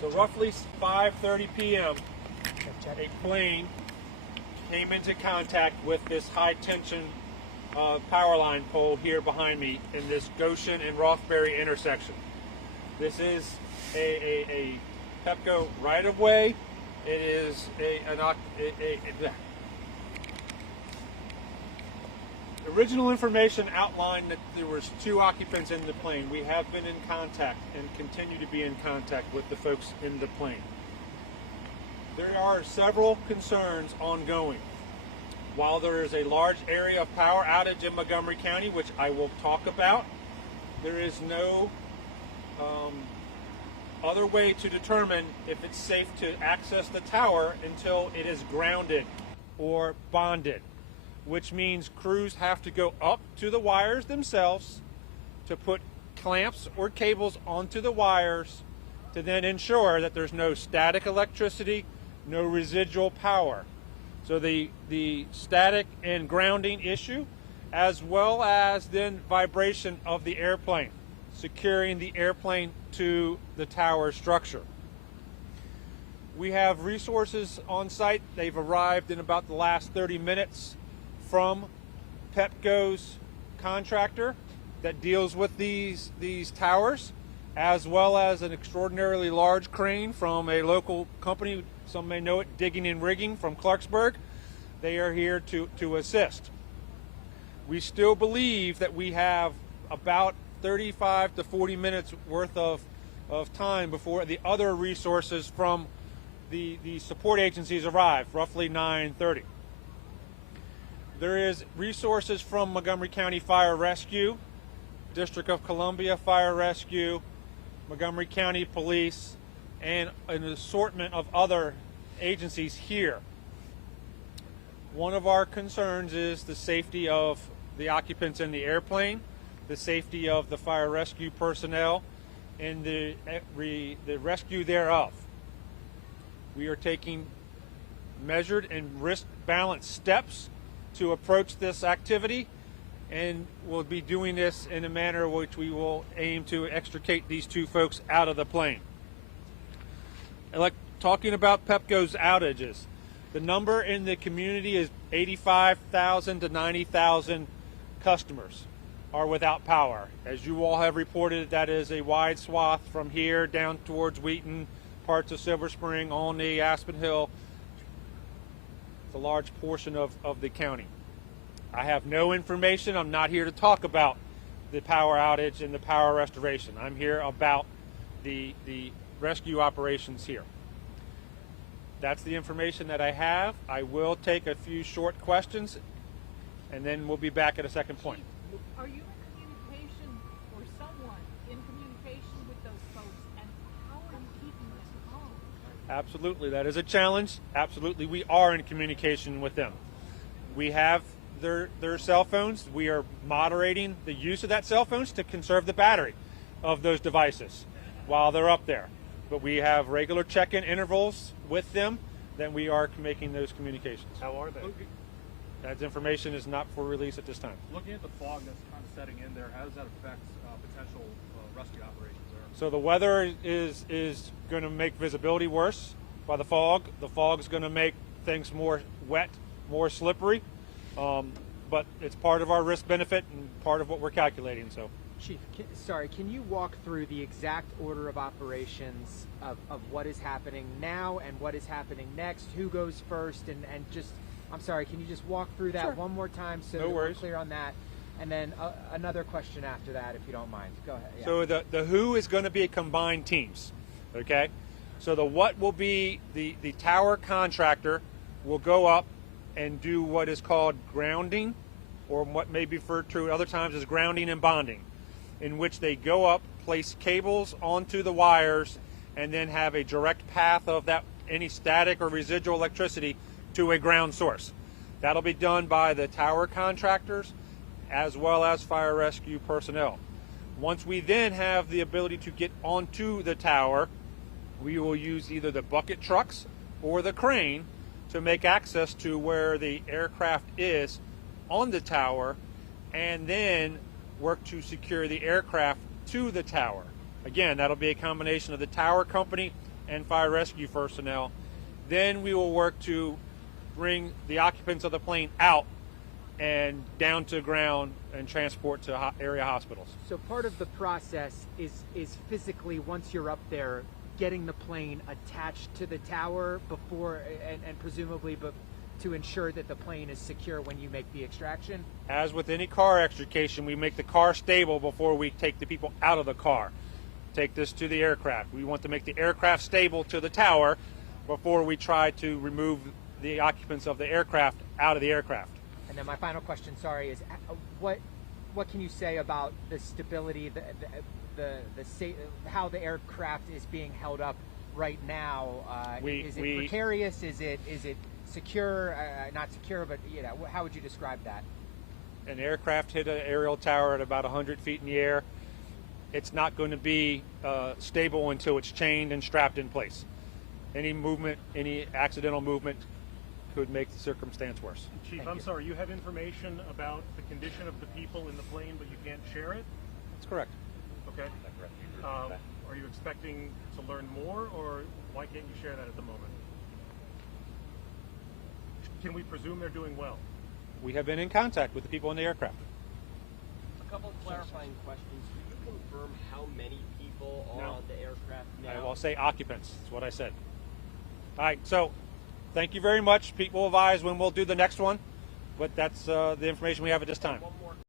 So roughly 5:30 p.m., a plane came into contact with this high tension power line pole here behind me in this Goshen and Rothbury intersection. This is a Pepco right-of-way. It is original information outlined that there was 2 occupants in the plane. We have been in contact and continue to be in contact with the folks in the plane. There are several concerns ongoing. While there is a large area of power outage in Montgomery County, which I will talk about, there is no other way to determine if it's safe to access the tower until it is grounded or bonded, which means crews have to go up to the wires themselves to put clamps or cables onto the wires to then ensure that there's no static electricity, no residual power. So the static and grounding issue, as well as then vibration of the airplane, securing the airplane to the tower structure. We have resources on site. They've arrived in about the last 30 minutes from Pepco's contractor that deals with these towers, as well as an extraordinarily large crane from a local company, some may know it, Digging and Rigging from Clarksburg. They are here to assist. We still believe that we have about 35 to 40 minutes worth of time before the other resources from the support agencies arrive, roughly 9:30. There is resources from Montgomery County Fire Rescue, District of Columbia Fire Rescue, Montgomery County Police, and an assortment of other agencies here. One of our concerns is the safety of the occupants in the airplane, the safety of the fire rescue personnel, and the rescue thereof. We are taking measured and risk-balanced steps to approach this activity, and we'll be doing this in a manner which we will aim to extricate these 2 folks out of the plane. Like talking about Pepco's outages, the number in the community is 85,000 to 90,000 customers are without power. As you all have reported, that is a wide swath from here down towards Wheaton, parts of Silver Spring, Olney, Aspen Hill. It's a large portion of the county. I have no information. I'm not here to talk about the power outage and the power restoration. I'm here about the rescue operations here. That's the information that I have. I will take a few short questions, and then we'll be back at a second point. Are you in communication, or someone in communication with those folks, and how are you keeping them calm? Absolutely, that is a challenge. Absolutely, we are in communication with them. We have their cell phones. We are moderating the use of that cell phones to conserve the battery of those devices while they're up there. But we have regular check-in intervals with them, then we are making those communications. How are they? That information is not for release at this time. Looking at the fog that's kind of setting in there, how does that affect potential rescue operations there? So the weather is going to make visibility worse by the fog. The fog is going to make things more wet, more slippery, but it's part of our risk benefit and part of what we're calculating. So. Chief, can you walk through the exact order of operations of what is happening now and what is happening next? Who goes first? And just, I'm sorry, can you just walk through that one more time so that we're clear on that? And then another question after that, if you don't mind. Go ahead. Yeah. So the who is going to be combined teams, okay? So the what will be the tower contractor will go up and do what is called grounding, or what may be referred to other times as grounding and bonding, in which they go up, place cables onto the wires, and then have a direct path of that any static or residual electricity to a ground source. That'll be done by the tower contractors as well as fire rescue personnel. Once we then have the ability to get onto the tower, we will use either the bucket trucks or the crane to make access to where the aircraft is on the tower, and then work to secure the aircraft to the tower. Again, that'll be a combination of the tower company and fire rescue personnel. Then we will work to bring the occupants of the plane out and down to ground and transport to area hospitals. So part of the process is physically, once you're up there, getting the plane attached to the tower before, and presumably to ensure that the plane is secure when you make the extraction? As with any car extrication, we make the car stable before we take the people out of the car. Take this to the aircraft. We want to make the aircraft stable to the tower before we try to remove the occupants of the aircraft out of the aircraft. And then my final question, sorry, is what can you say about the stability, how the aircraft is being held up right now? Is it precarious? Is it secure? Not secure, but how would you describe that? An aircraft hit an aerial tower at about 100 feet in the air. It's not going to be stable until it's chained and strapped in place. Any movement, any accidental movement could make the circumstance worse. Chief, I'm sorry, you have information about the condition of the people in the plane, but you can't share it? That's correct. Okay. Are you expecting to learn more, or why can't you share that at the moment? Can we presume they're doing well? We have been in contact with the people in the aircraft. A couple of clarifying questions. Can you confirm how many people are on the aircraft now? I will say occupants. That's what I said. All right, so thank you very much. Pete will advise when we'll do the next one, but that's the information we have at this time. One more